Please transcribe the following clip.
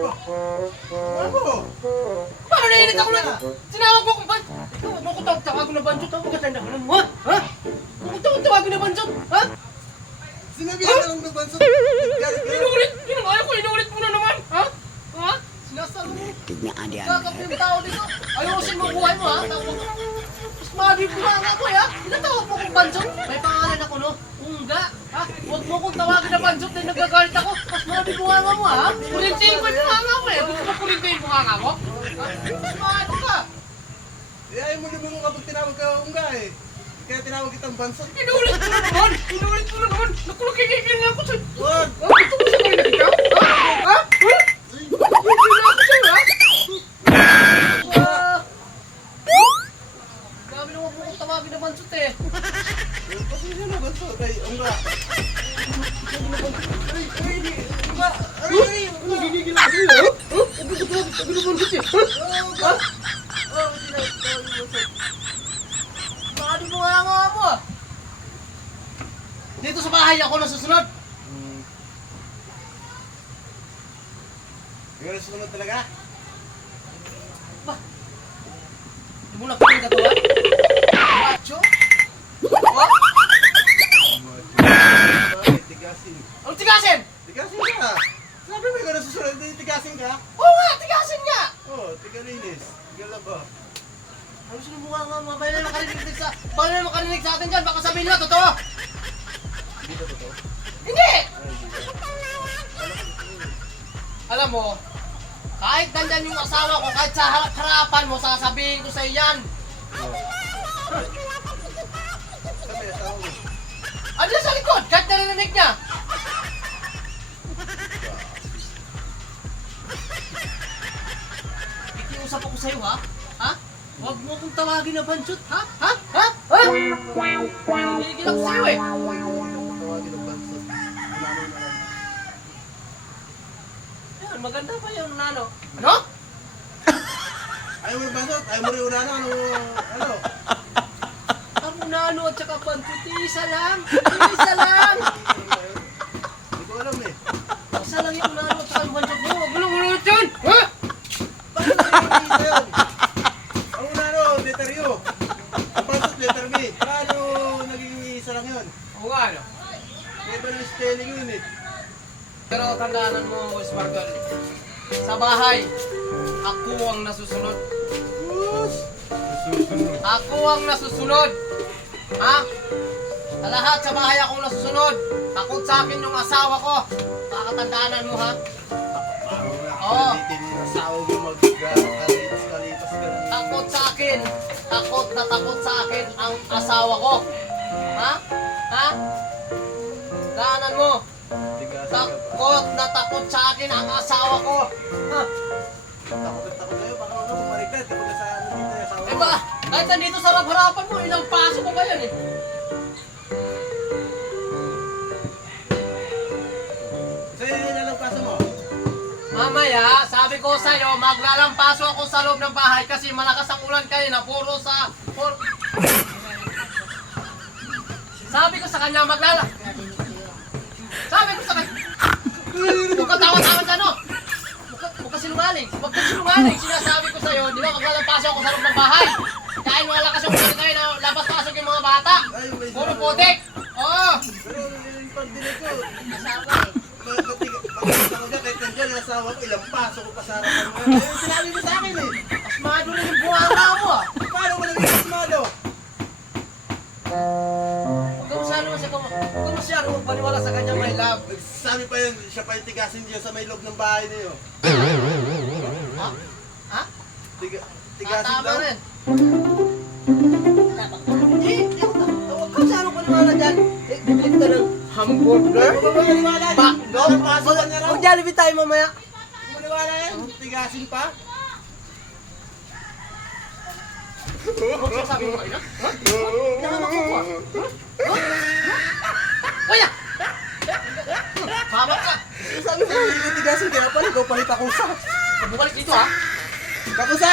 Ano? Paano naiinit ako na? Tinawag mo kung ba? Tawag mo ko tawag na banjot. Ang maganda ka mo, ha? Ha? Tawag na banjot, ha? Sinabihan ka lang ng banso. Inulit! Inulit mo na naman, ha? Ha? Sinasabi mo. Kakapin yung tao dito. Ayusin mo ang buhay mo, ha? Tawag mo. Mas mabibula nga ko, ha? Tinatawag mo kong banjot. May pangalan ako, no? Unga, ha? Huwag mo kong tawagin na banjot na nagagalit ako. Mas mabibula nga mo, ha? Kulintiin ko yung mga mo, eh. Gusto mo kulintiin mo nga mo? Ha? Mas maano ka. Eh, ayaw mo naman kapag tinawag ka unga eh. Kaya tinawag kitang banso. Inulit mo na naman! Inulit mo na naman! Nakulakikikil na ako sa'yo! Wag! Gusto mo sabihin na ikaw? Ha? Ha? Ha? Nakulakikil na ako sa'yo, ha? Dami naman po kong tawagin na bansot eh. Pasensya na banso. Kay unga. Nagigigil ako sa'yo, ha? Ha? Sabi ko na bansot eh. Ha? Paano mo nga mo? Dito sa bahay ako nasusunod. Ikaw na sumunod talaga? Ba? Hindi mo nakikin ka to, ha? Macho? Ha? Bakit? Tigasin. Anong tigasin? Tigasin ka. Sabi mo ikaw na susunod, hindi tigasin ka? Oo nga, tigasin nga! Oo, tigalinis. Tigalaba. Ano sino mukha nga mga bayan na makarinig sa atin dyan? Baka sabihin nila, totoo! Hindi ba totoo? Hindi! Alam mo, kahit nandyan yung asawa ko, kahit sa harapan mo, sasabihin ko sa iyan. Sabi, asawa mo. Ano sa likod? Kahit narinig niya. Ikiusap ako sa'yo, ha? Ha? Huwag mo akong tawagin na banjot, ha? Ha? Ha? Ha? Higil ako sa'yo, eh. Tawagin ng banso. Nano na lang. Yan, maganda pa yung nano. Ano? Ayaw mo yung banso? Ayaw mo rin unano? Ano? Ang nano at saka banjot, isa lang. Isa lang. Hindi ko alam eh. Isa lang yung nano at saka yung banjot mo. Huwag mo lang ulit yun. Ha? Bakit naging isa yun? Ang unano, letter U. Ang bansot, letter B. Paano naging isa lang yun? Oo nga, ano? May iba ng spelling yun eh. Pero tandaanan mo, Sparkle. Sa bahay, ako ang nasusunod. Sus! Ako ang nasusunod. Ha? Sa lahat sa bahay akong nasusunod. Takot sa akin yung asawa ko. Pakatandaanan mo, ha? Oo. Palitin yung asawa mo mag-kalipas ka lang. Takot sa akin. Takot na takot sa akin ang asawa ko. Ha? Ha? Daanan mo. Tigasin ka pa. Takot na takot sa akin ang asawa ko. Ha? Takot na takot sa'yo. Baka ano, bumarigtad. Kapag nasa ano dito yung asawa mo. Diba? Kahit nandito sa harapan mo, ilang paso ko ba yan eh? Sa'yo yun na lang paso mo. Mamaya, sabi ko sa'yo, maglalampaso ako sa loob ng bahay kasi malakas ang ulan kayo na puro sa... Sabi ko sa kanya, Sabi ko sa kanya... Huwag ka tawa-tawa dyan, no? Huwag ka sinungaling. Huwag ka sinungaling. Sinasabi ko sa'yo, di ba, maglalampaso ako sa loob ng bahay. Dahil malakas yung ulan kayo na labas-pasok yung mga bata. Ay, may Puro putik. Oo. Pero yung pagdinig ko. Asawa eh. Bakit ako dyan, kahit nandiyan yung asawa ko, ilang paso ko pa sa harapan mo. Ayun, sinabi mo sa akin eh. Asmado rin yung buhanga mo, ah. Paano mo naging asmado? Huwag ka masyado magpaniwala sa kanya, my love. Nagsasabi pa yun, siya pa yung tigasin dyan sa may loob ng bahay niyo. Ha? Ha? Tigasin Tama daw? rin. Tapang Hindi, huwag ka masyado paniwala dyan. Bibili ka ng hamburger? Huwag mo maniwala yan. Bakdo? Ilang paso ka niya raw. Huwag Jollibee tayo mamaya. Huwag mo maniwala yan. Tigasin pa? Huwag ka sabi mo kayo na? Ha? Nakamakuha. Ha? Kaya! Hamak ka! Sabi ko, hindi tigasin kaya pala, ikaw palit ako sa. Bumalik dito, ha? Pakusa!